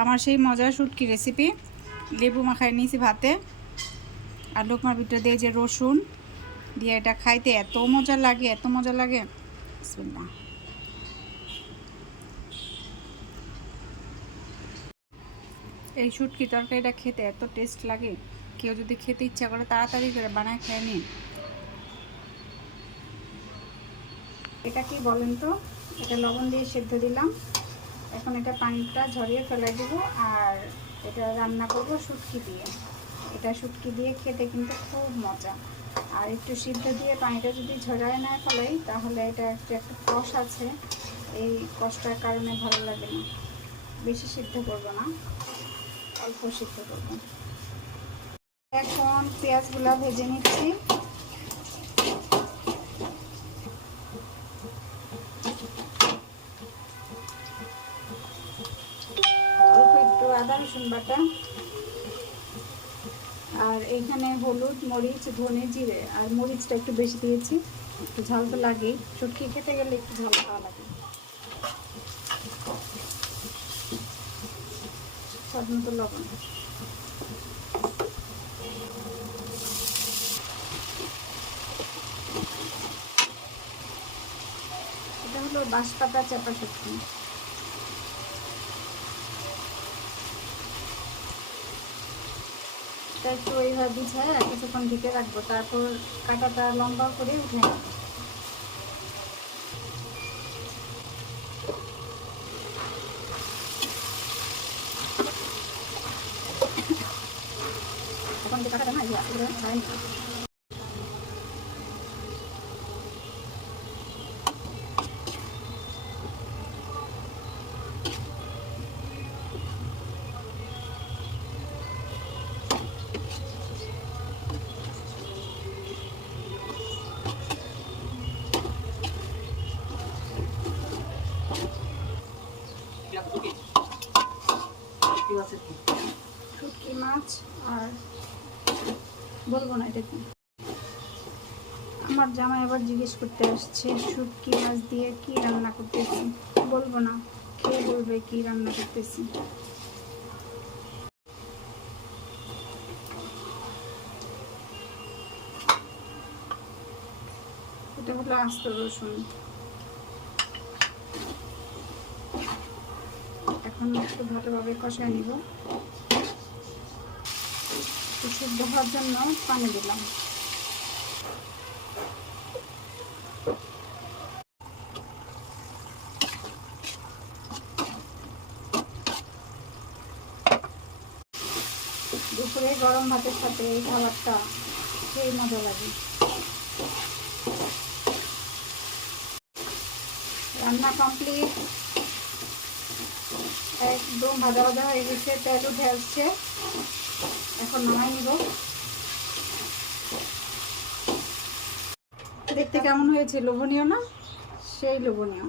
আমার সেই মজার শুটকি রেসিপি। লেবু মাখায় নিয়েছি ভাতে, আর লোকমার ভিতরে দিয়ে যে রসুন দিয়ে এটা খাইতে এত মজা লাগে, এত মজা লাগে। বিসমিল্লাহ। এই শুটকি তরকারিটা খেতে এত টেস্ট লাগে, কেউ যদি খেতে ইচ্ছা করে তাড়াতাড়ি করে বানায় খেয়ে নিন। এটা কি বলেন তো, এটা লবণ দিয়ে সেদ্ধ দিলাম, এখন এটা পানিটা ঝরিয়ে ফেলে দেবো, আর এটা রান্না করব শুটকি দিয়ে। এটা শুটকি দিয়ে খেতে কিন্তু খুব মজা। আর একটু সিদ্ধ দিয়ে পানিটা যদি ঝরায় না ফেলাই, তাহলে এটা একটা কষ আছে, এই কষটার কারণে ভালো লাগে না। বেশি সিদ্ধ করবো না, অল্প সিদ্ধ করবো। এখন পেঁয়াজগুলা ভেজে নিচ্ছি। অল্প একটু আদা রসুন বাটা, আর এইখানে হলুদ, মরিচ, ধনে, জিরে, আর মরিচটা একটু বেশি দিয়েছি, একটু ঝাল তো লাগেই, শুটকি খেতে গেলে একটু ঝাল খাওয়া লাগে। স্বাদ মতো লবণ। এটা হলো বাঁশপাতা চাপা শুটকি। এটা একটু এইভাবে বিছায় কিছুক্ষণ ঢেকে রাখবো, তারপর কাঁটাটা লম্বা করে উঠে নেব। এখন যে কাঁটাটা না আসলে হয় না। শুটকি মাছ, আর বলবো না এটা কি। আমার জামাই আবার জিজ্ঞেস করতে আসছে শুটকি মাছ দিয়ে কি রান্না করতেছি। বলবো না, খেয়ে বলবে কি রান্না করতেছি। এটা হলো আস্ত রসুন। এখন একটু ভালোভাবে কষায় নিব। সিদ্ধ হওয়ার জন্য পানি দিলাম। দুপুরে গরম ভাতের সাথে এই খাবারটা সেই মজা লাগে। রান্না কমপ্লিট, একদম ভাজা ভাজা হয়ে গেছে, তেল উঠে আসছে। এখন নামাই নিব। দেখতে কেমন হয়েছে? লোভনীয় না? সেই লোভনীয়।